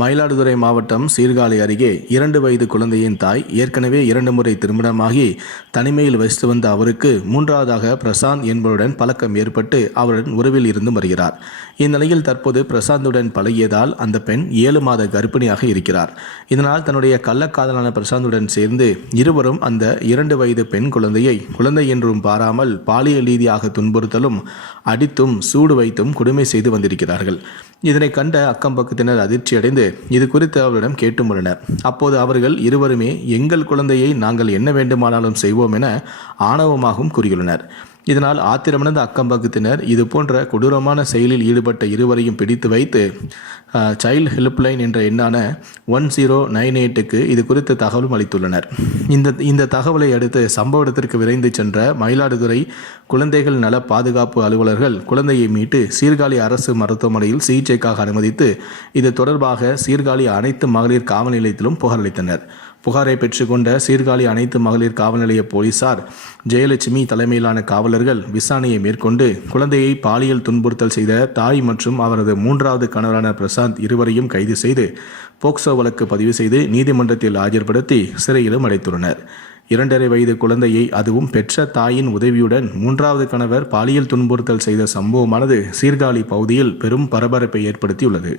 மயிலாடுதுறை மாவட்டம் சீர்காழி அருகே இரண்டு வயது குழந்தையின் தாய் ஏற்கனவே இரண்டு முறை திருமணமாகி தனிமையில் வசித்து வந்த அவருக்கு மூன்றாவதாக பிரசாந்த் என்பவருடன் பழக்கம் ஏற்பட்டு அவருடன் உறவில் இருந்து வருகிறார். இந்நிலையில் தற்போது பிரசாந்துடன் பழகியதால் அந்த பெண் ஏழு மாத கர்ப்பிணியாக இருக்கிறார். இதனால் தன்னுடைய கள்ளக்காதலான பிரசாந்துடன் சேர்ந்து இருவரும் அந்த இரண்டு வயது பெண் குழந்தையை குழந்தை என்றும் பாராமல் பாலியல் ரீதியாக துன்புறுத்தலும் அடித்தும் சூடு வைத்தும் கொடுமை செய்து வந்திருக்கிறார்கள். இதனை கண்ட அக்கம் பக்கத்தினர் அதிர்ச்சியடைந்து இது குறித்து அவரிடம் கேட்டுமுள்ளனர் அப்போது அவர்கள் இருவருமே எங்கள் குழந்தையை நாங்கள் என்ன வேண்டுமானாலும் செய்வோம் என ஆணவமாகவும் கூறியுள்ளனர். இதனால் ஆத்திரமடைந்த அக்கம்பக்கத்தினர் இது போன்ற கொடூரமான செயலில் ஈடுபட்ட இருவரையும் பிடித்து வைத்து சைல்டு ஹெல்ப்லைன் என்ற எண்ணான ஒன் ஜீரோ நைன் எயிட்டுக்கு இது குறித்து தகவலும் அளித்துள்ளனர். இந்த இந்த தகவலை அடுத்து சம்பவ இடத்திற்கு விரைந்து சென்ற மயிலாடுதுறை குழந்தைகள் நல பாதுகாப்பு அலுவலர்கள் குழந்தையை மீட்டு சீர்காழி அரசு மருத்துவமனையில் சிகிச்சைக்காக அனுமதித்து இது தொடர்பாக சீர்காழி அனைத்து மகளிர் காவல் நிலையத்திலும் புகார் அளித்தனர். புகாரை பெற்றுக்கொண்ட சீர்காழி அனைத்து மகளிர் காவல் நிலைய போலீசார் ஜெயலட்சுமி தலைமையிலான காவலர்கள் விசாரணையை மேற்கொண்டு குழந்தையை பாலியல் துன்புறுத்தல் செய்த தாய் மற்றும் அவரது மூன்றாவது கணவரான பிரசாந்த் இருவரையும் கைது செய்து போக்சோ வழக்கு பதிவு செய்து நீதிமன்றத்தில் ஆஜர்படுத்தி சிறையிலும் அடைத்துள்ளனர். இரண்டரை வயது குழந்தையை அதுவும் பெற்ற தாயின் உதவியுடன் மூன்றாவது கணவர் பாலியல் துன்புறுத்தல் செய்த சம்பவமானது சீர்காழி பகுதியில் பெரும் பரபரப்பை ஏற்படுத்தியுள்ளது.